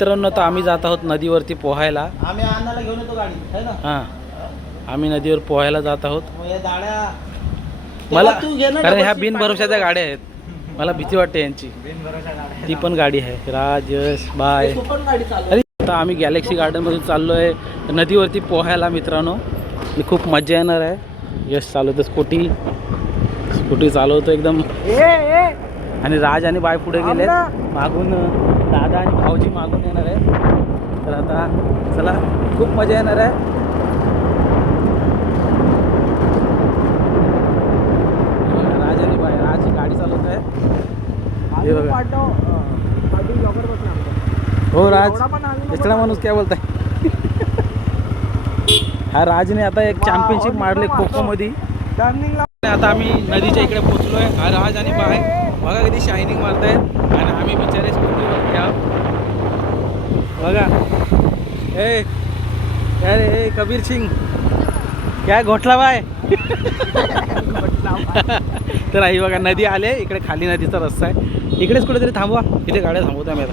मित्रांनो, तर आम्ही जात आहोत नदीवरती पोहायला. आम्ही अन्नाला घेऊन येतो गाडी है ना. हां, आम्ही नदीवर पोहायला जात आहोत. या गाड्या मला तू घे ना, कारण ह्या डबल बिनभरोशाच्या गाड्या आहेत. मला भीती वाटते यांची. ती पण गाडी आहे. राज, यश, बाय. तू पण गाडी चालव. अरे आता आम्ही गॅलेक्सी गार्डनमधून चाललो आहे नदीवरती पोहायला. मित्रांनो, मी खूप मजा येणार आहे. यश चालवतो स्कूटी चालवतो एकदम. आणि राज आणि बाय पुढे गेले. मागून दादा आणि भाऊजी मागून येणार आहे. तर आता चला, खूप मजा येणार आहे. राज आणि बाय, राज गाडी चालवत आहे. हे बघा. हो राज, दुसरा माणूस काय बोलताय. हा राजने आता एक चॅम्पियनशिप मारले खो खो मध्ये. आता आम्ही नदीच्या इकडे पोहोचलोय. हा राज आणि बाय बघा किती शायनिंग मारतायत. आणि आम्ही बिचारे स्कूटीवरती आहोत बघा. अरे कबीर सिंग काय घोटला बाय. तर आई बघा, नदी आले इकडे, खाली नदीचा रस्ता आहे. इकडेच कुठेतरी थांबवा, इथे गाड्या थांबवतो आम्ही आता.